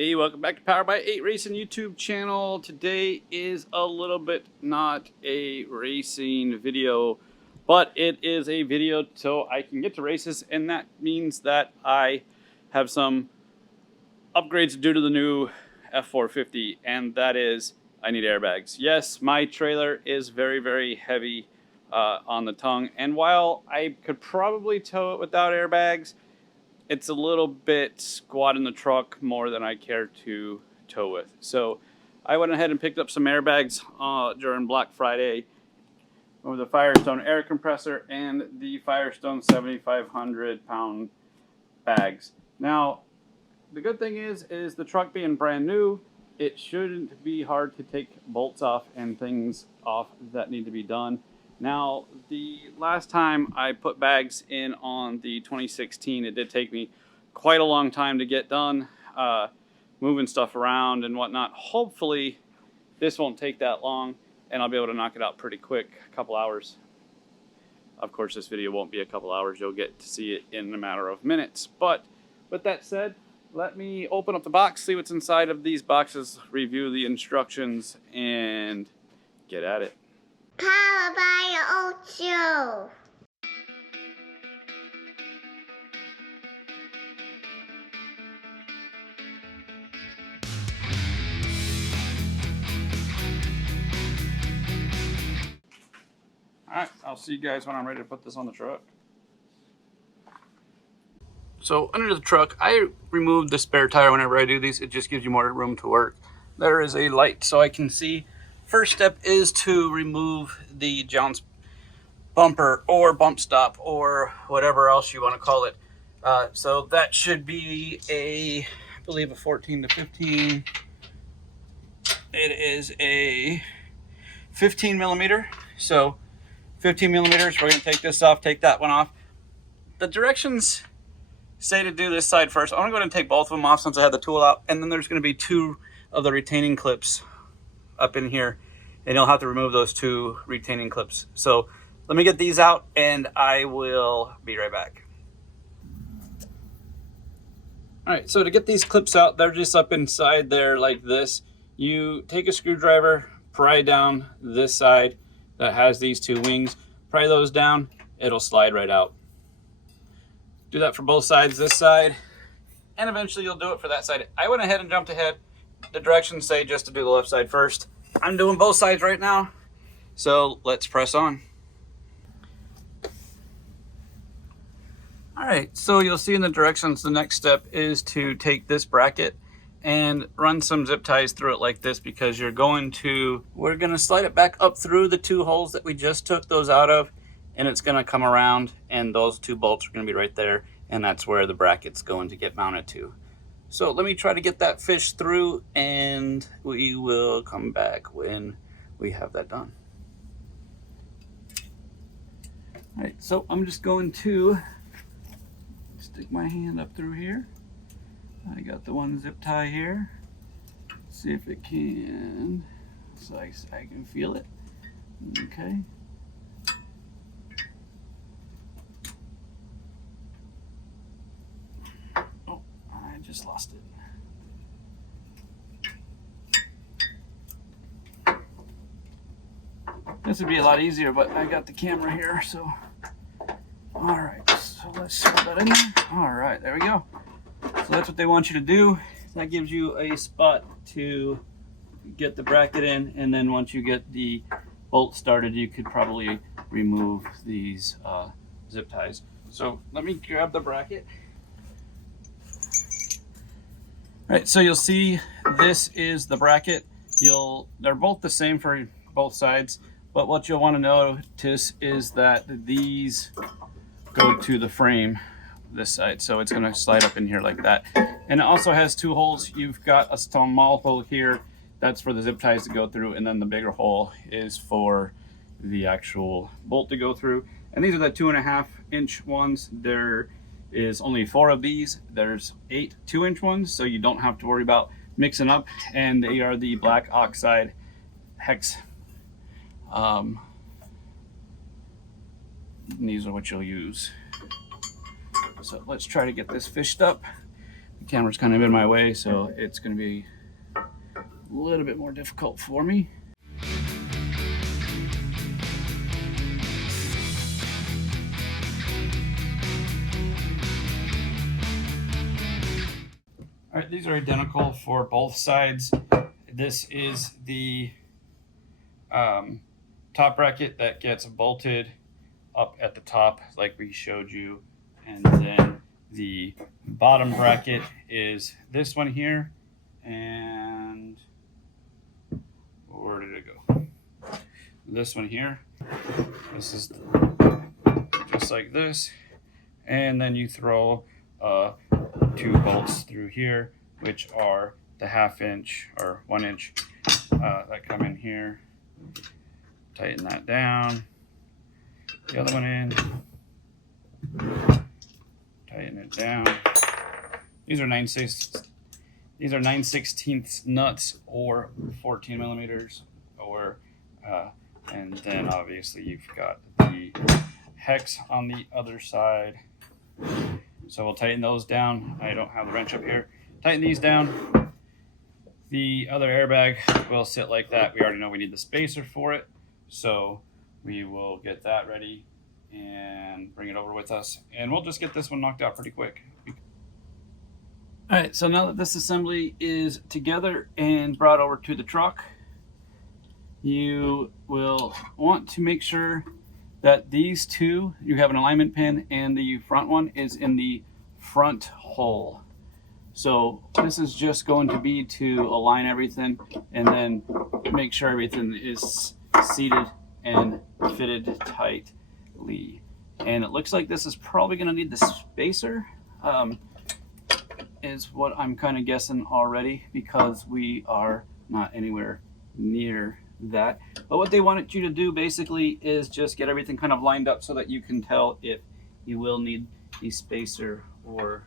Hey, welcome back to Power by 8 Racing YouTube channel. Today is a little bit not a racing video, but it is a video so I can get to races, and that means that I have some upgrades to do to the new F-450, and that is I need airbags. Yes, my trailer is very, very heavy on the tongue, and while I could probably tow it without airbags, it's a little bit squat in the truck more than I care to tow with. So I went ahead and picked up some airbags during Black Friday with the Firestone air compressor and the Firestone 7,500 pound bags. Now, the good thing is the truck being brand new, it shouldn't be hard to take bolts off and things off that need to be done. Now, the last time I put bags in on the 2016, it did take me quite a long time to get done, moving stuff around and whatnot. Hopefully, this won't take that long, and I'll be able to knock it out pretty quick, a couple hours. Of course, this video won't be a couple hours. You'll get to see it in a matter of minutes. But with that said, let me open up the box, see what's inside of these boxes, review the instructions, and get at it. Power by 8. Alright, I'll see you guys when I'm ready to put this on the truck. So under the truck, I removed the spare tire whenever I do these. It just gives you more room to work. There is a light so I can see. First step is to remove the John's bumper or bump stop or whatever else you want to call it. So that should be I believe a 14 to 15. It is a 15 millimeter. So 15 millimeters, we're going to take this off, take that one off. The directions say to do this side first. I'm going to go ahead and take both of them off since I had the tool out. And then there's going to be two of the retaining clips up in here, and you'll have to remove those two retaining clips. So let me get these out and I will be right back. All right, so to get these clips out, they're just up inside there like this. You take a screwdriver, pry down this side that has these two wings, pry those down, it'll slide right out. Do that for both sides, this side, and eventually you'll do it for that side. I went ahead and jumped ahead. The directions say just to do the left side first. I'm doing both sides right now, so let's press on. All right, so you'll see in the directions, the next step is to take this bracket and run some zip ties through it like this, because we're going to slide it back up through the two holes that we just took those out of, and it's gonna come around, and those two bolts are gonna be right there, and that's where the bracket's going to get mounted to. So let me try to get that fish through, and we will come back when we have that done. All right, so I'm just going to stick my hand up through here. I got the one zip tie here. Let's see if it can, so I can feel it. Okay. Oh, I just lost it. This would be a lot easier, but I got the camera here, so. All right, so let's put that in there. All right, there we go. So that's what they want you to do. That gives you a spot to get the bracket in, and then once you get the bolt started, you could probably remove these zip ties. So let me grab the bracket. All right, so you'll see this is the bracket. They're both the same for both sides, but what you'll want to notice is that these go to the frame this side, so it's going to slide up in here like that. And it also has two holes. You've got a small hole here that's for the zip ties to go through, and then the bigger hole is for the actual bolt to go through. And these are the 2.5 inch ones. There is only 4 of these. There's 8 2-inch ones, so you don't have to worry about mixing up, and they are the black oxide hex. These are what you'll use. So let's try to get this fished up. camera's kind of in my way, so it's going to be a little bit more difficult for me. All right, these are identical for both sides. This is the top bracket that gets bolted up at the top like we showed you, and then the bottom bracket is this one here, and where did it go? This one here. This is just like this, and then you throw 2 bolts through here, which are the 1/2 inch or 1 inch that come in here. Tighten that down. The other one in. Tighten it down. These are 9/16 nuts, or 14 millimeters, or and then obviously you've got the hex on the other side. So we'll tighten those down. I don't have the wrench up here. Tighten these down. The other airbag will sit like that. We already know we need the spacer for it, so we will get that ready and bring it over with us, and we'll just get this one knocked out pretty quick. All right, so now that this assembly is together and brought over to the truck, you will want to make sure that these two, you have an alignment pin, and the front one is in the front hole. So this is just going to be to align everything and then make sure everything is seated and fitted tightly. And it looks like this is probably going to need the spacer, is what I'm kind of guessing already, because we are not anywhere near that. But what they wanted you to do basically is just get everything kind of lined up so that you can tell if you will need the spacer or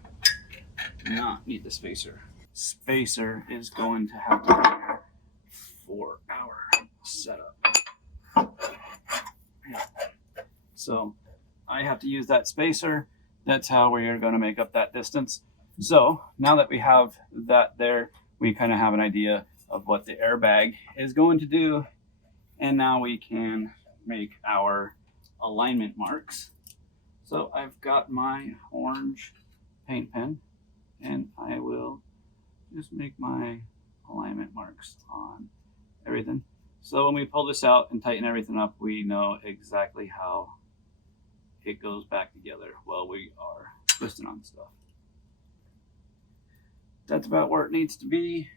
not need the spacer. Spacer is going to have to be here for our setup. Yeah. So I have to use that spacer. That's how we are going to make up that distance. So now that we have that there, we kind of have an idea of what the airbag is going to do, and now we can make our alignment marks. So I've got my orange paint pen, and I will just make my alignment marks on everything. So when we pull this out and tighten everything up, we know exactly how it goes back together while we are twisting on stuff. That's about where it needs to be.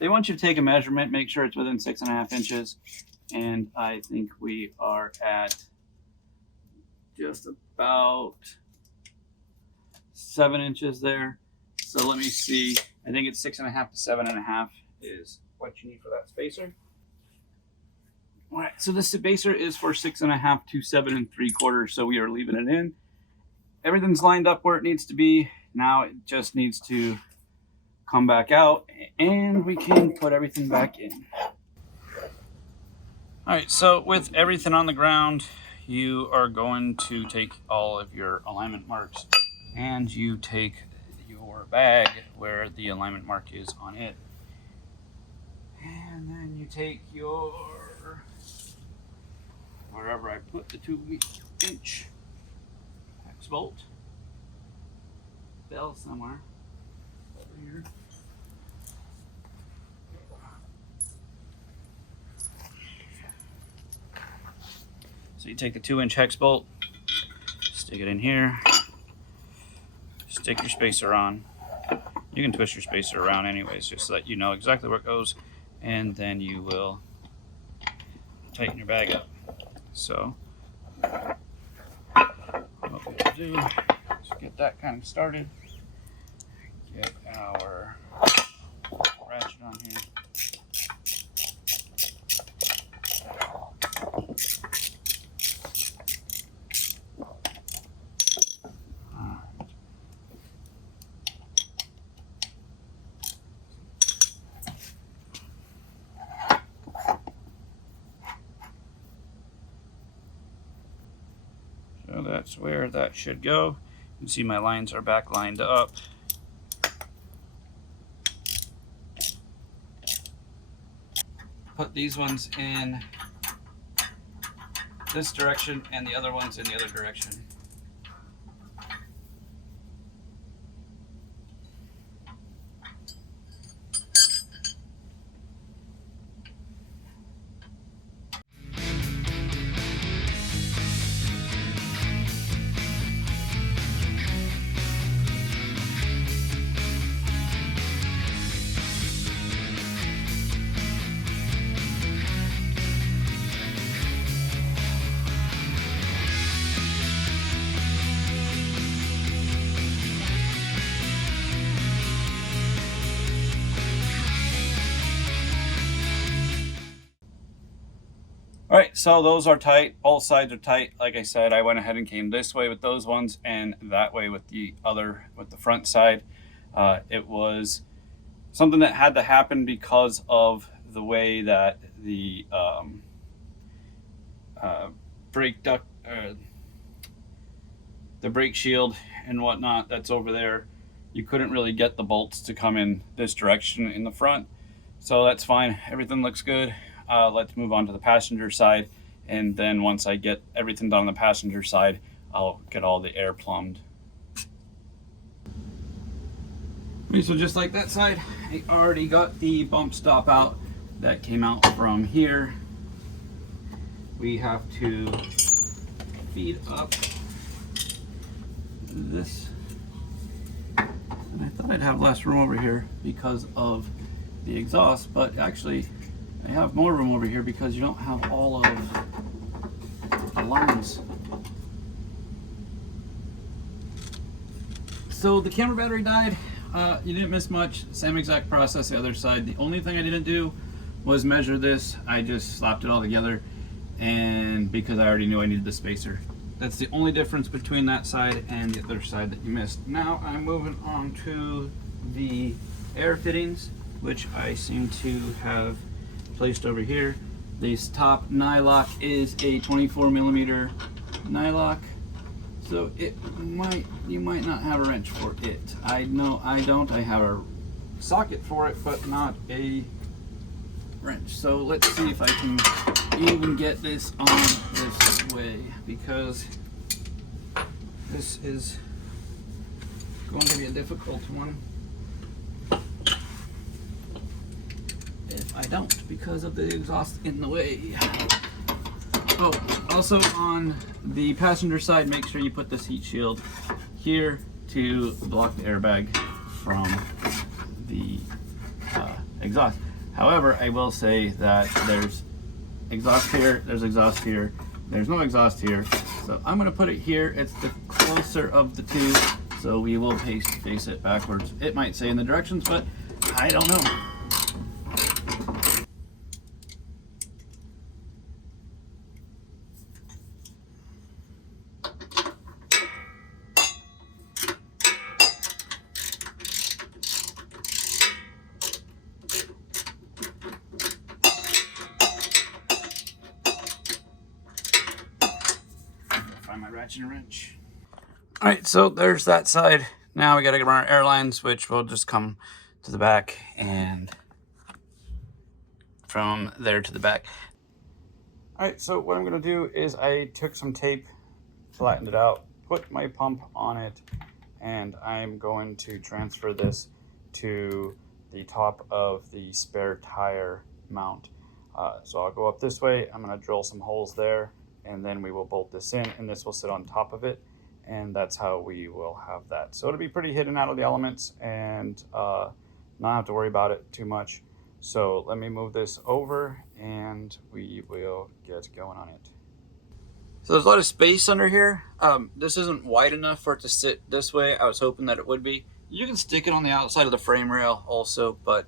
They want you to take a measurement, make sure it's within 6.5 inches. And I think we are at just about 7 inches there. So let me see. I think it's 6.5 to 7.5 is what you need for that spacer. All right, so this spacer is for 6.5 to 7 3/4. So we are leaving it in. Everything's lined up where it needs to be. Now it just needs to come back out, and we can put everything back in. All right, so with everything on the ground, you are going to take all of your alignment marks, and you take your bag where the alignment mark is on it, and then you take your, wherever I put the 2-inch hex bolt, bell somewhere over here. So you take the 2-inch hex bolt, stick it in here, stick your spacer on. You can twist your spacer around anyways, just so that you know exactly where it goes, and then you will tighten your bag up. So what we'll do is get that kind of started. Get our ratchet on here. So that's where that should go. You can see my lines are back lined up. put these ones in this direction and the other ones in the other direction. All right, so those are tight. Both sides are tight. Like I said, I went ahead and came this way with those ones and that way with the front side. It was something that had to happen because of the way that the brake duct, the brake shield and whatnot that's over there, you couldn't really get the bolts to come in this direction in the front. So that's fine. Everything looks good. Let's move on to the passenger side, and then once I get everything done on the passenger side, I'll get all the air plumbed. Okay, so just like that side, I already got the bump stop out that came out from here. We have to feed up this, and I thought I'd have less room over here because of the exhaust, but actually I have more room over here because you don't have all of the lines. So the camera battery died. You didn't miss much. Same exact process the other side. The only thing I didn't do was measure this. I just slapped it all together, and because I already knew I needed the spacer. That's the only difference between that side and the other side that you missed. Now I'm moving on to the air fittings, which I seem to have placed over here. This top nylock is a 24mm nylock, so you might not have a wrench for it. I know I don't. I have a socket for it, but not a wrench. So let's see if I can even get this on this way, because this is going to be a difficult one if I don't, because of the exhaust in the way. Oh, also on the passenger side, make sure you put this heat shield here to block the airbag from the exhaust. However, I will say that there's exhaust here, there's exhaust here, there's no exhaust here. So I'm gonna put it here. It's the closer of the two, so we will face it backwards. It might say in the directions, but I don't know. Find my ratchet and wrench. All right, so there's that side. Now we got to run our airlines, which will just come to the back and from there to the back. All right, so what I'm gonna do is I took some tape, flattened it out, put my pump on it, and I'm going to transfer this to the top of the spare tire mount. So I'll go up this way. I'm gonna drill some holes there, and then we will bolt this in, and this will sit on top of it, and that's how we will have that. So it'll be pretty hidden out of the elements and not have to worry about it too much. So let me move this over and we will get going on it. So there's a lot of space under here. This isn't wide enough for it to sit this way. I was hoping that it would be. You can stick it on the outside of the frame rail also, but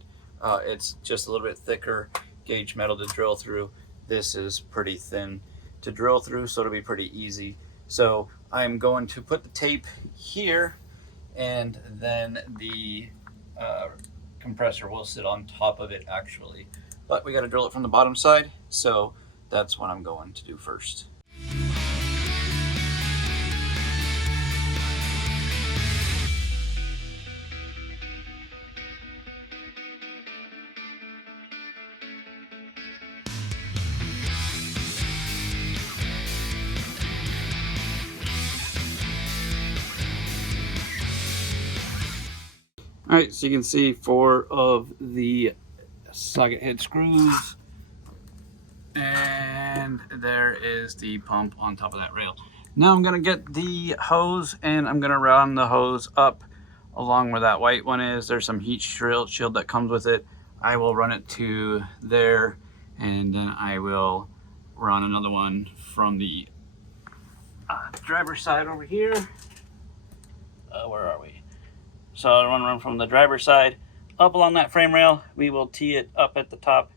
it's just a little bit thicker gauge metal to drill through. This is pretty thin to drill through, so it'll be pretty easy. So I'm going to put the tape here, and then the compressor will sit on top of it actually. But we got to drill it from the bottom side, so that's what I'm going to do first. All right, so you can see 4 of the socket head screws, and there is the pump on top of that rail. Now I'm gonna get the hose and I'm gonna run the hose up along where that white one is. There's some heat shield that comes with it. I will run it to there, and then I will run another one from the driver's side over here. Where are we? So I'll run from the driver's side up along that frame rail. We will tee it up at the top,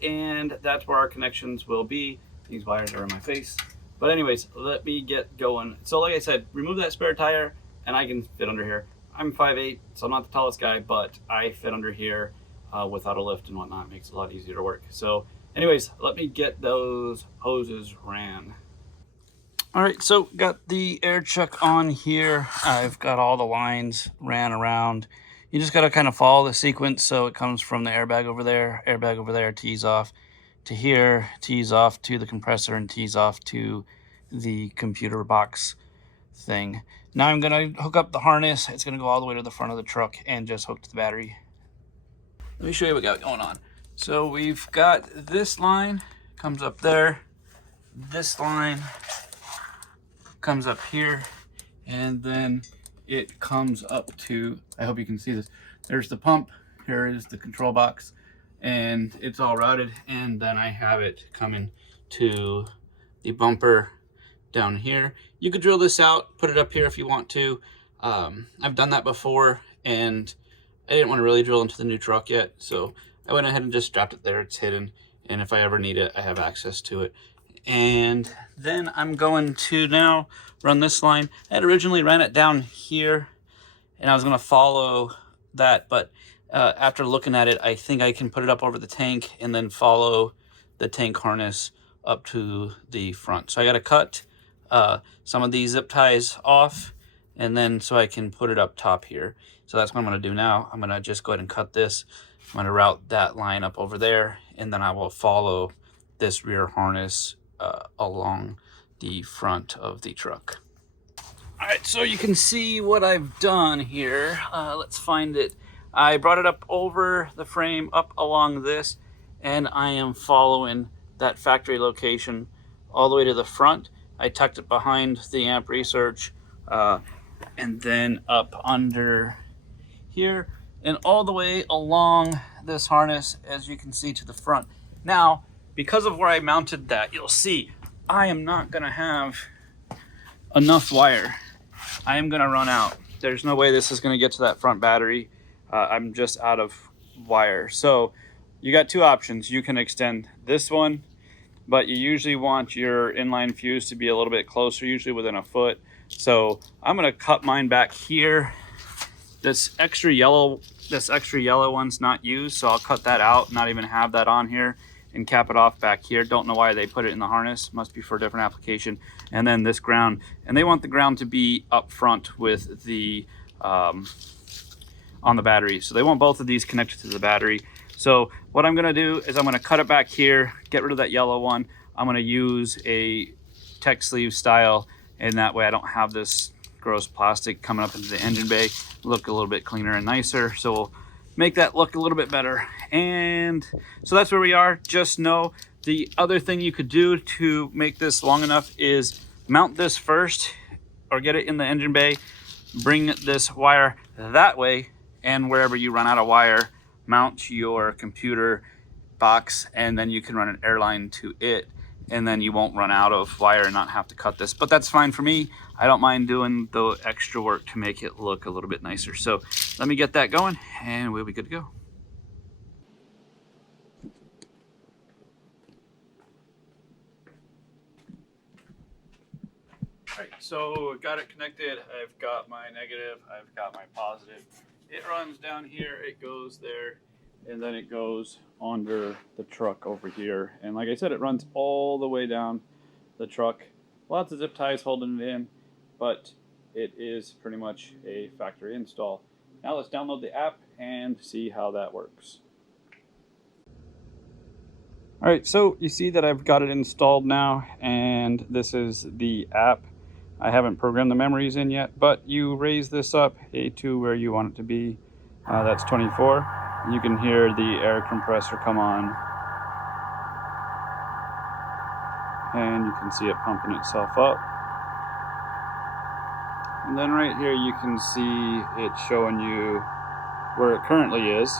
and that's where our connections will be. These wires are in my face. But anyways, let me get going. So like I said, remove that spare tire and I can fit under here. I'm 5'8", so I'm not the tallest guy, but I fit under here without a lift and whatnot. It makes it a lot easier to work. So anyways, let me get those hoses ran. All right, so got the air chuck on here. I've got all the lines ran around. You just gotta kind of follow the sequence. So it comes from the airbag over there, tees off to here, tees off to the compressor, and tees off to the computer box thing. Now I'm gonna hook up the harness. It's gonna go all the way to the front of the truck and just hook to the battery. Let me show you what we got going on. So we've got this line, comes up there. This line comes up here, and then it comes up to, I hope you can see this, there's the pump, here is the control box, and it's all routed, and then I have it coming to the bumper down here. You could drill this out, put it up here if you want to. I've done that before, and I didn't want to really drill into the new truck yet, so I went ahead and just strapped it there. It's hidden, and if I ever need it, I have access to it. And then I'm going to now run this line. I had originally ran it down here, and I was going to follow that, but after looking at it, I think I can put it up over the tank and then follow the tank harness up to the front. So I got to cut some of these zip ties off, and then so I can put it up top here. So that's what I'm going to do now. I'm going to just go ahead and cut this. I'm going to route that line up over there, and then I will follow this rear harness along the front of the truck. All right, so you can see what I've done here. Let's find it. I brought it up over the frame, up along this, and I am following that factory location all the way to the front. I tucked it behind the amp research, and then up under here, and all the way along this harness, as you can see, to the front. Now, because of where I mounted that, you'll see I am not gonna have enough wire. I am gonna run out. There's no way this is gonna get to that front battery. I'm just out of wire. So you got 2 options. You can extend this one, but you usually want your inline fuse to be a little bit closer, usually within a foot. So I'm gonna cut mine back here. This extra yellow one's not used, so I'll cut that out, not even have that on here, and cap it off back here. Don't know why they put it in the harness. Must be for a different application. And then this ground, and they want the ground to be up front with the on the battery. So they want both of these connected to the battery. So what I'm gonna do is I'm gonna cut it back here, get rid of that yellow one. I'm gonna use a tech sleeve style, and that way I don't have this gross plastic coming up into the engine bay. Look a little bit cleaner and nicer. So we'll make that look a little bit better. And so that's where we are. Just know the other thing you could do to make this long enough is mount this first, or get it in the engine bay, bring this wire that way, and wherever you run out of wire, mount your computer box, and then you can run an air line to it, and then you won't run out of wire and not have to cut this. But that's fine for me. I don't mind doing the extra work to make it look a little bit nicer. So let me get that going, and we'll be good to go. All right, so got it connected. I've got my negative, I've got my positive. It runs down here, it goes there, and then it goes under the truck over here. And like I said, it runs all the way down the truck. Lots of zip ties holding it in, but it is pretty much a factory install. Now let's download the app and see how that works. All right, so you see that I've got it installed now, and this is the app. I haven't programmed the memories in yet, but you raise this up to where you want it to be. That's 24. You can hear the air compressor come on, and you can see it pumping itself up. And then right here you can see it showing you where it currently is.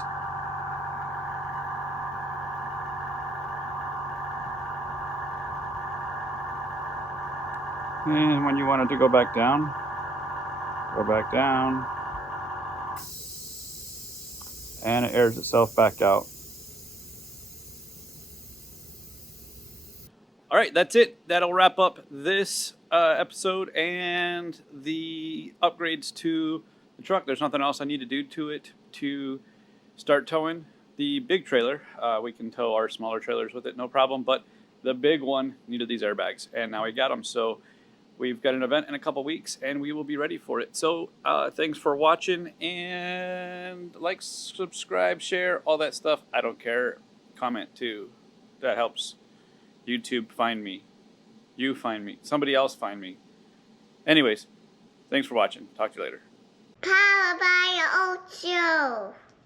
And when you want it to go back down, and it airs itself back out. All right, that's it. That'll wrap up this episode and the upgrades to the truck. There's nothing else I need to do to it to start towing the big trailer. We can tow our smaller trailers with it, no problem, but the big one needed these airbags, and now we got them. So we've got an event in a couple weeks, and we will be ready for it. So thanks for watching, and like, subscribe, share, all that stuff. I don't care. Comment too. That helps YouTube find me. You find me. Somebody else find me. Anyways, thanks for watching. Talk to you later. Powered by Ocho.